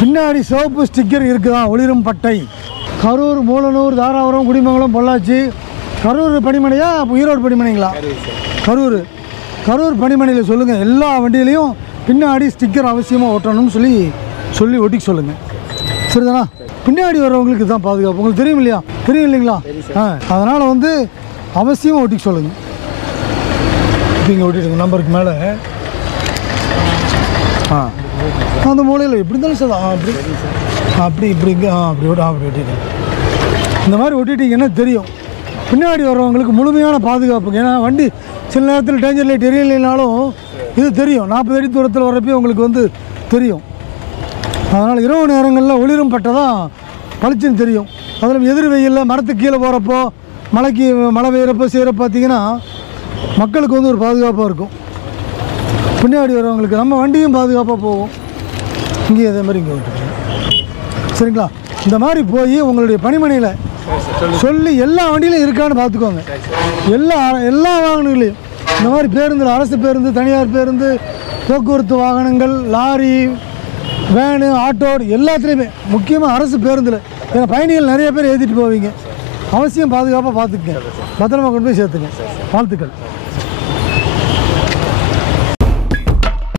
பின்னாடி சிவப்பு ஸ்டிக்கர் இருக்குதா ஒளிரும் பட்டை. கரூர், மூலனூர், தாராபுரம், குடிமங்கலம், பொள்ளாச்சி. கரூர் பணிமனையா ஈரோடு பணிமனைங்களா? கரூர் பணிமனையில் சொல்லுங்கள். எல்லா வண்டியிலையும் பின்னாடி ஸ்டிக்கர் அவசியமாக ஓட்டணும்னு சொல்லி ஒட்டிக்க சொல்லுங்கள். சரிதானா? பின்னாடி வர்றவங்களுக்கு தான் பாதுகாப்பு. உங்களுக்கு தெரியும் இல்லையா? தெரியும் இல்லைங்களா? அதனால் வந்து அவசியமாக ஒட்டிக்க சொல்லுங்கள். இப்போ இங்கே ஒட்டிடுங்க நம்பருக்கு மேலே. அந்த மூலையில் எப்படி இருந்தாலும் சார் அப்படி இப்படிங்க அப்படி ஒட்டிட்டு இந்த மாதிரி ஒட்டிட்டிங்கன்னா தெரியும். பின்னாடி வர்றவங்களுக்கு முழுமையான பாதுகாப்புங்க. ஏன்னா வண்டி சில நேரத்தில் டேஞ்சர் லைட் எரியலைனாலும் இது தெரியும். 40 அடி தூரத்தில் வர்றப்போ உங்களுக்கு வந்து தெரியும். அதனால் இரவு நேரங்களில் ஒளிரும் பட்டை தான் பளிச்சுன்னு தெரியும். அதில் எதிர் வெயிலில் மரத்துக்கு கீழே போகிறப்போ, மழை பெய்கிறப்போ செய்கிறப்ப பார்த்திங்கன்னா மக்களுக்கு வந்து ஒரு பாதுகாப்பாக இருக்கும். பின்னாடி வரவங்களுக்கு நம்ம வண்டியும் பாதுகாப்பாக போகும். இங்கேயும் அதே மாதிரி இங்கே விட்டுருங்க. சரிங்களா? இந்த மாதிரி போய் உங்களுடைய பணிமனையில் சொல்லி எல்லா வண்டியிலும் இருக்கான்னு பார்த்துக்கோங்க. எல்லா வாகனங்களையும் இந்த மாதிரி பேருந்தில், அரசு பேருந்து, தனியார் பேருந்து, போக்குவரத்து வாகனங்கள், லாரி, வேனு, ஆட்டோ எல்லாத்துலேயுமே, முக்கியமாக அரசு பேருந்தில். ஏன்னா பயணிகள் நிறைய பேர் ஏற்றிட்டு போவீங்க. அவசியம் பாதுகாப்பாக பார்த்துக்குங்க. பத்திரமா கொண்டு போய் சேர்த்துங்க. வாழ்த்துக்கள்.